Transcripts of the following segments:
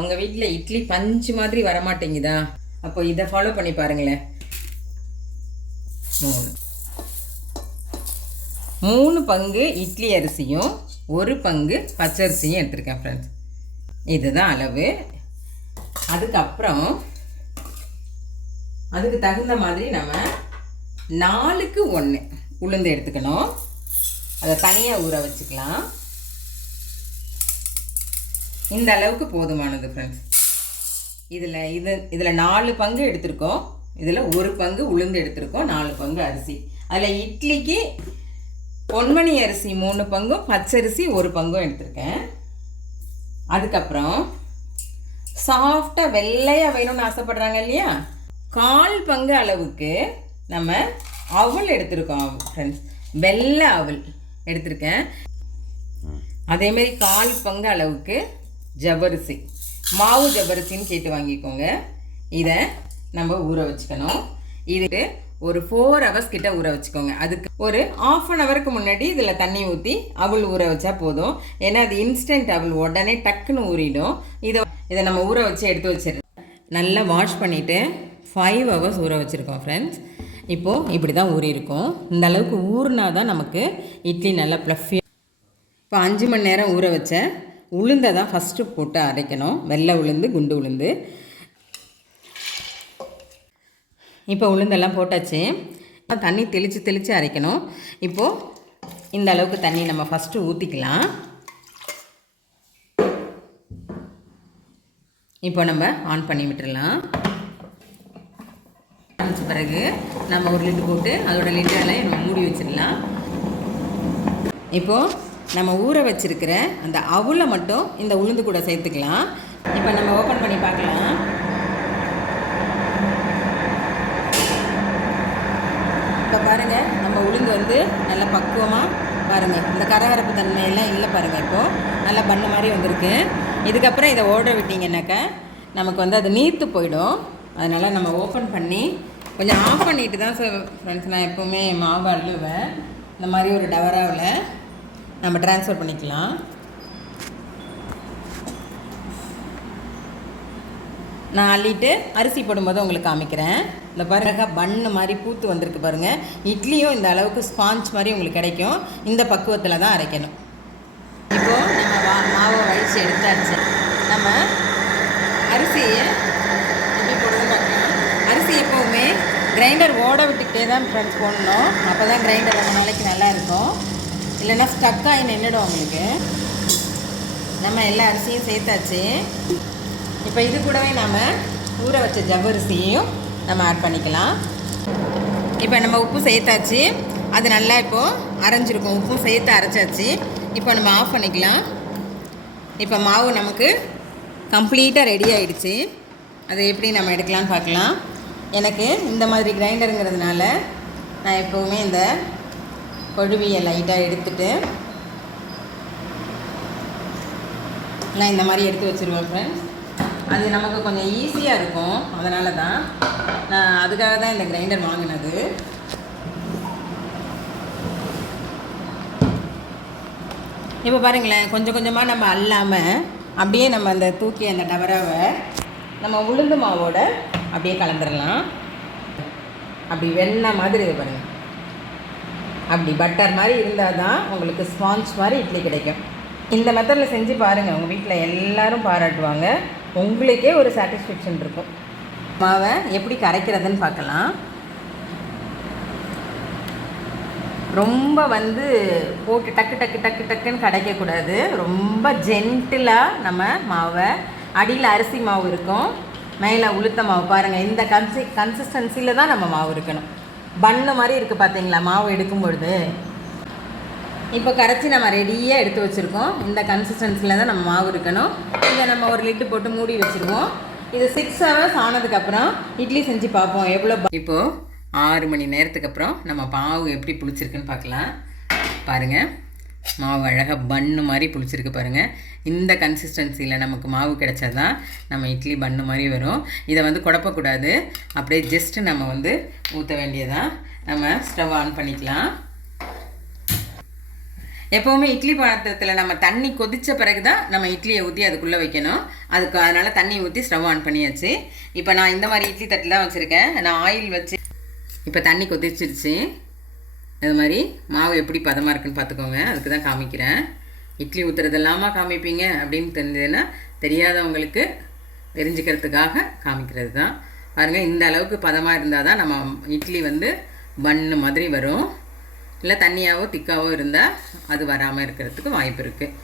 உங்கள் வீட்டில் இட்லி பஞ்சு மாதிரி வரமாட்டேங்குதா? அப்போ இதை ஃபாலோ பண்ணி பாருங்களேன். மூணு. மூணு பங்கு இட்லி அரிசியும் ஒரு பங்கு பச்சரிசியும் எடுத்திருக்கேன் ஃப்ரெண்ட்ஸ் இதுதான் அளவு. அதுக்கப்புறம் அதுக்கு தகுந்த மாதிரி நம்ம நாலுக்கு ஒன்று உளுந்து எடுத்துக்கணும். அதை தனியாக ஊற வச்சுக்கலாம். இந்த அளவுக்கு போதுமானது ஃப்ரெண்ட்ஸ் இதில் இது இதில் நாலு பங்கு எடுத்திருக்கோம். இதில் ஒரு பங்கு உளுந்து எடுத்திருக்கோம் நாலு பங்கு அரிசி. அதில் இட்லிக்கு பொன்மணி அரிசி மூணு பங்கும் பச்சரிசி ஒரு பங்கும் எடுத்திருக்கேன். அதுக்கப்புறம் சாஃப்டாக வெள்ளையாக வேணும்னு ஆசைப்படுறாங்க இல்லையா? கால் பங்கு அளவுக்கு நம்ம அவல் எடுத்திருக்கோம் ஃப்ரெண்ட்ஸ் வெள்ளை அவல் எடுத்திருக்கேன். அதேமாரி கால் பங்கு அளவுக்கு ஜவ்வரிசி. மாவு ஜவ்வரிசின்னு கேட்டு வாங்கிக்கோங்க. இதை நம்ம ஊற வச்சுக்கணும். இது ஒரு ஃபோர் ஹவர்ஸ் கிட்ட ஊற வச்சுக்கோங்க. அதுக்கு ஒரு ஆஃப் அன் ஹவருக்கு முன்னாடி இதில் தண்ணி ஊற்றி அவள் ஊற வச்சா போதும். ஏன்னா அது இன்ஸ்டன்ட் அவள் உடனே டக்குன்னு ஊறிடும். இதை இதை நம்ம ஊற வச்சு எடுத்து வச்சிடலாம் நல்லா வாஷ் பண்ணிவிட்டு ஃபைவ் ஹவர்ஸ் ஊற வச்சுருக்கோம் ஃப்ரெண்ட்ஸ் இப்போது இப்படி தான் ஊறியிருக்கோம். இந்த அளவுக்கு ஊறினா தான் நமக்கு இட்லி நல்லா ப்ளஃபியாக இப்போ அஞ்சு மணி நேரம் ஊற வச்ச உளுந்தை தான் ஃபஸ்ட்டு போட்டு அரைக்கணும். வெள்ளை உளுந்து குண்டு உளுந்து. இப்போ உளுந்தெல்லாம் போட்டாச்சு. தண்ணி தெளித்து தெளித்து அரைக்கணும். இப்போது இந்த அளவுக்கு தண்ணி நம்ம ஃபஸ்ட்டு ஊற்றிக்கலாம் இப்போ நம்ம ஆன் பண்ணி விட்டுடலாம் பிறகு நம்ம ஒரு லிட்டு போட்டு அதோட லிட்டரெல்லாம் நம்ம மூடி வச்சிடலாம். இப்போது நம்ம ஊற வச்சிருக்கிற அந்த அவுளை மட்டும் இந்த உளுந்து கூட சேர்த்துக்கலாம். இப்போ நம்ம ஓப்பன் பண்ணி பார்க்கலாம். இப்போ பாருங்கள் நம்ம உளுந்து வந்து நல்ல பக்குவமாக பாருங்கள் இந்த கரகரப்பு தன்மையெல்லாம் இல்லை பாருங்கள் இப்போது நல்லா பண்ண மாதிரி வந்திருக்கு. இதுக்கப்புறம் இதை ஓட விட்டிங்கனாக்கா நமக்கு வந்து அது நீர்த்து போயிடும். அதனால் நம்ம ஓப்பன் பண்ணி கொஞ்சம் ஆஃப் பண்ணிட்டு தான் சார் ஃப்ரெண்ட்ஸ் நான் எப்போவுமே மாவு அழுவேன். இந்த மாதிரி ஒரு டவராவில் நம்ம ட்ரான்ஸ்ஃபர் பண்ணிக்கலாம். நான் அள்ளிட்டு அரிசி போடும்போது உங்களுக்கு காமிக்கிறேன். இந்த பாருங்க பண்ணு மாதிரி பூத்து வந்திருக்கு பாருங்கள் இட்லியும் இந்த அளவுக்கு ஸ்பாஞ்ச் மாதிரி உங்களுக்கு கிடைக்கும். இந்த பக்குவத்தில் தான் அரைக்கணும். இப்போது நம்ம வா மாவை வழித்து எடுத்தாச்சு. நம்ம அரிசியை எப்படி போடுறது பார்க்கலாம். அரிசி எப்போவுமே கிரைண்டர் ஓட விட்டுக்கிட்டே தான் ஃப்ரெண்ட்ஸ் போடணும். அப்போ தான் கிரைண்டர் ரொம்ப நாளைக்கு நல்லா இருக்கும். இல்லைன்னா ஸ்டக் ஆகி நின்றுடும் உங்களுக்கு? நம்ம எல்லா அரிசியும் சேர்த்தாச்சு. இப்போ இது கூடவே நம்ம ஊற வச்ச ஜவ்வரிசியையும் நம்ம ஆட் பண்ணிக்கலாம். இப்போ நம்ம உப்பு சேர்த்தாச்சு. அது நல்லா இப்போது அரைஞ்சிருக்கும். உப்பும் சேர்த்து அரைச்சாச்சு. இப்போ நம்ம ஆஃப் பண்ணிக்கலாம். இப்போ மாவு நமக்கு கம்ப்ளீட்டாக ரெடி ஆகிடுச்சு அதை எப்படி நம்ம எடுக்கலாம்னு பார்க்கலாம். எனக்கு இந்த மாதிரி கிரைண்டருங்கிறதுனால நான் எப்போவுமே இந்த கொழுவியை லைட்டாக எடுத்துட்டு நான் இந்த மாதிரி எடுத்து வச்சுருவேன் ஃப்ரெண்ட்ஸ் அது நமக்கு கொஞ்சம் ஈஸியாக இருக்கும். அதனால தான் நான் அதுக்காக தான் இந்த கிரைண்டர் வாங்கினது. இப்போ பாருங்களேன் கொஞ்சம் கொஞ்சமாக நம்ம அல்லாமல் அப்படியே நம்ம அந்த தூக்கி அந்த டவராவை நம்ம உளுந்து மாவோட அப்படியே கலந்துடலாம் அப்படி வெண்ணெய் மாதிரி இது பாருங்கள் அப்படி பட்டர் மாதிரி இருந்தால் தான் உங்களுக்கு ஸ்பாஞ்ச் மாதிரி இட்லி கிடைக்கும். இந்த மெத்தடில் செஞ்சு பாருங்கள் உங்கள் வீட்டில் எல்லாரும் பாராட்டுவாங்க. உங்களுக்கே ஒரு சாட்டிஸ்ஃபேக்ஷன் இருக்கும். மாவை எப்படி கரைக்கிறதுன்னு பார்க்கலாம். ரொம்ப வந்து போட்டு டக்கு டக்கு டக்கு டக்குன்னு கடைக்கக்கூடாது. ரொம்ப ஜென்டிலாக நம்ம மாவை அடியில் அரிசி மாவு இருக்கும். மேலே உளுத்த மாவு பாருங்கள் இந்த கன்சி கன்சிஸ்டன்சியில் தான் நம்ம மாவு இருக்கணும். பண்ணு மாதிரி இருக்குது பார்த்தீங்களா மாவு எடுக்கும் பொழுது இப்போ கரைச்சி நம்ம ரெடியாக எடுத்து வச்சுருக்கோம். இந்த கன்சிஸ்டன்சியில் தான் நம்ம மாவு இருக்கணும். இதை நம்ம ஒரு லிட்டு போட்டு மூடி வச்சுருவோம். இது சிக்ஸ் ஹவர்ஸ் ஆனதுக்கப்புறம் இட்லி செஞ்சு பார்ப்போம். எவ்வளோ இப்போது ஆறு மணி நேரத்துக்கு அப்புறம் நம்ம மாவு எப்படி புளிச்சிருக்குன்னு பார்க்கலாம். பாருங்கள் மாவு அழகாக பன்னு மாதிரி புளிச்சிருக்கு பாருங்கள் இந்த கன்சிஸ்டன்சியில் நமக்கு மாவு கிடைச்சா தான் நம்ம இட்லி பண்ணு மாதிரி வரும். இதை வந்து குழப்பக்கூடாது. அப்படியே ஜஸ்ட்டு நம்ம வந்து ஊற்ற வேண்டியதான் நம்ம ஸ்டவ் ஆன் பண்ணிக்கலாம். எப்போவுமே இட்லி பாத்திரத்தில் நம்ம தண்ணி கொதித்த பிறகு தான் நம்ம இட்லியை ஊற்றி அதுக்குள்ளே வைக்கணும். அதுக்கு அதனால் தண்ணி ஊற்றி ஸ்டவ் ஆன் பண்ணியாச்சு. இப்போ நான் இந்த மாதிரி இட்லி தட்டில் தான் வச்சுருக்கேன். நான் ஆயில் வச்சு இப்போ தண்ணி கொதிச்சிருச்சு. அது மாதிரி மாவு எப்படி பதமாக இருக்குன்னு பார்த்துக்கோங்க. அதுக்கு தான் காமிக்கிறேன். இட்லி ஊற்றுறது இல்லாமல் காமிப்பீங்க அப்படின்னு தெரிஞ்சதுன்னா தெரியாதவங்களுக்கு தெரிஞ்சுக்கிறதுக்காக காமிக்கிறது தான் பாருங்கள் இந்த அளவுக்கு பதமாக இருந்தால் தான் நம்ம இட்லி வந்து பன்னு மாதிரி வரும். இல்லை தண்ணியாகவோ திக்காவோ இருந்தால் அது வராமல் இருக்கிறதுக்கு வாய்ப்பு இருக்குது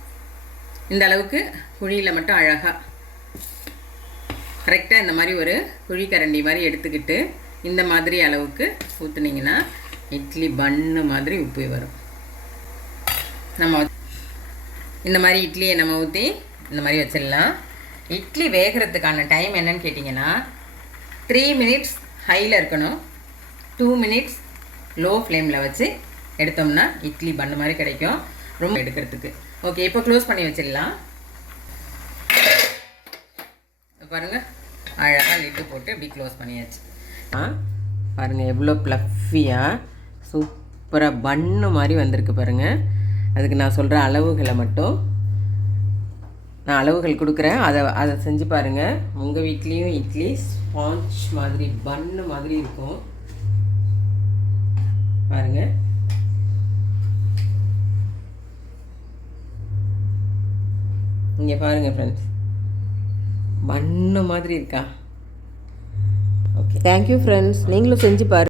இந்த அளவுக்கு குழியில் மட்டும் அழகாக கரெக்டாக இந்த மாதிரி ஒரு குழி கரண்டி மாதிரி எடுத்துக்கிட்டு இந்த மாதிரி அளவுக்கு ஊற்றுனீங்கன்னா இட்லி பன்னு மாதிரி உப்பு வரும். நம்ம இந்த மாதிரி இட்லியை நம்ம ஊற்றி இந்த மாதிரி வச்சிடலாம். இட்லி வேகிறதுக்கான டைம் என்னன்னு கேட்டிங்கன்னா த்ரீ மினிட்ஸ் ஹையில் இருக்கணும். டூ மினிட்ஸ் லோ ஃப்ளேமில் வச்சு எடுத்தோம்னா இட்லி பண்ண மாதிரி கிடைக்கும். ரொம்ப எடுக்கிறதுக்கு. ஓகே இப்போ க்ளோஸ் பண்ணி வச்சிடலாம். பாருங்கள் அழகாக லிட்டு போட்டு இப்படி க்ளோஸ் பண்ணியாச்சு. ஆ? பாருங்கள் எவ்வளோ ப்ளஃபியாக சூப்பராக பன்னு மாதிரி வந்திருக்கு பாருங்கள் அதுக்கு நான் சொல்கிற அளவுகளை மட்டும். நான் அளவுகள் கொடுக்குறேன். அதை அதை செஞ்சு பாருங்கள் உங்கள் வீட்லேயும் இட்லி ஸ்பாஞ்ச் மாதிரி பன்னு மாதிரி இருக்கும். பாருங்கள் இங்கே பாருங்கள் ஃப்ரெண்ட்ஸ் பண்ண மாதிரி இருக்கா? ஓகே தேங்க்யூ ஃப்ரெண்ட்ஸ் நீங்களும் செஞ்சு பாருங்கள்